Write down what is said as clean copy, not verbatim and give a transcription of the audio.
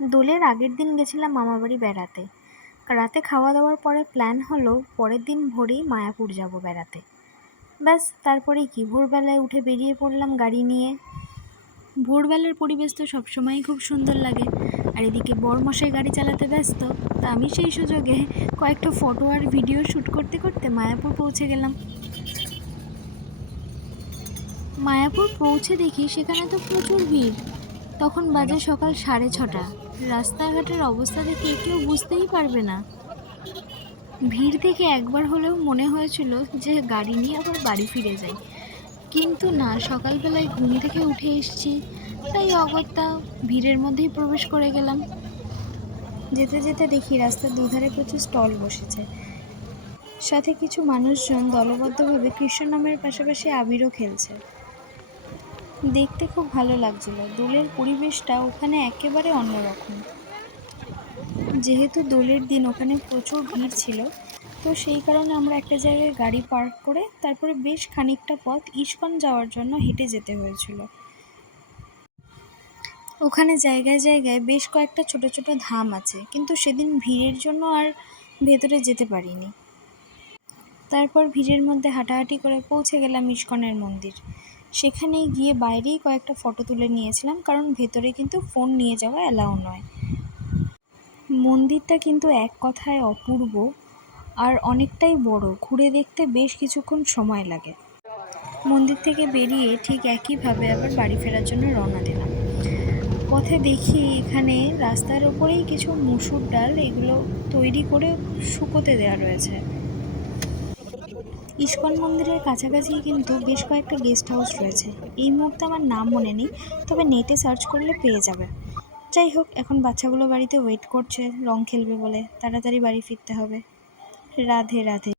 দোলের আগের দিন গেছিলাম মামাবাড়ি বেড়াতে। রাতে খাওয়া দাওয়ার পরে প্ল্যান হলো পরের দিন ভোরেই মায়াপুর যাব বেড়াতে। ব্যাস তারপরেই কি ভোরবেলায় উঠে বেরিয়ে পড়লাম গাড়ি নিয়ে। ভোরবেলার পরিবেশ তো সবসময়ই খুব সুন্দর লাগে। আর এদিকে বরমশাই গাড়ি চালাতে ব্যস্ত, তা আমি সেই সুযোগে কয়েকটা ফটো আর ভিডিও শ্যুট করতে করতে মায়াপুর পৌঁছে গেলাম। মায়াপুর পৌঁছে দেখি সেখানে তো প্রচুর ভিড়। তখন বাজে সকাল 6:30। রাস্তাঘাটের অবস্থা দেখে কেউ বুঝতেই পারবে না। ভিড় দেখে একবার হলেও মনে হয়েছিল যে গাড়ি নিয়ে আবার বাড়ি ফিরে যাই, কিন্তু না, সকালবেলায় ঘুম থেকে উঠে এসেছি, তাই অগত্যা ভিড়ের মধ্যেই প্রবেশ করে গেলাম। যেতে যেতে দেখি রাস্তার দুধারে প্রচুর স্টল বসেছে, সাথে কিছু মানুষজন দলবদ্ধভাবে কৃষ্ণ নামের পাশাপাশি আবিরও খেলছে। দেখতে খুব ভালো লাগছিল। দোলের পরিবেশটা ওখানে একেবারে অন্যরকম। যেহেতু দোলের দিন ওখানে প্রচুর ভিড় ছিল, তো সেই কারণে আমরা একটা জায়গায় গাড়ি পার্ক করে তারপরে বেশ খানিকটা পথ ইস্কন যাওয়ার জন্য হেঁটে যেতে হয়েছিল। ওখানে জায়গায় জায়গায় বেশ কয়েকটা ছোট ছোট ধাম আছে, কিন্তু সেদিন ভিড়ের জন্য আর ভেতরে যেতে পারিনি। তারপর ভিড়ের মধ্যে হাঁটাহাঁটি করে পৌঁছে গেলাম ইস্কনের মন্দির। সেখানে গিয়ে বাইরেই কয়েকটা ফটো তুলে নিয়েছিলাম, কারণ ভেতরে কিন্তু ফোন নিয়ে যাওয়া অ্যালাউ নয়। মন্দিরটা কিন্তু এক কথায় অপূর্ব আর অনেকটাই বড়। ঘুরে দেখতে বেশ কিছুক্ষণ সময় লাগে। মন্দির থেকে বেরিয়ে ঠিক একইভাবে আবার বাড়ি ফেরার জন্য রওনা দিলাম। পথে দেখি এখানে রাস্তার ওপরেই কিছু মুসুর ডাল এগুলো তৈরি করে শুকোতে দেওয়া রয়েছে। ইস্কন মন্দিরের কাছাকাছি কিন্তু বেশ কয়েকটা গেস্ট হাউস রয়েছে। এই মুহূর্তে আমার নাম মনে নেই, তবে নেটে সার্চ করলে পেয়ে যাবে। যাই হোক, এখন বাচ্চাগুলো বাড়িতে ওয়েট করছে রং খেলবে বলে, তাড়াতাড়ি বাড়ি ফিরতে হবে। রাধে রাধে।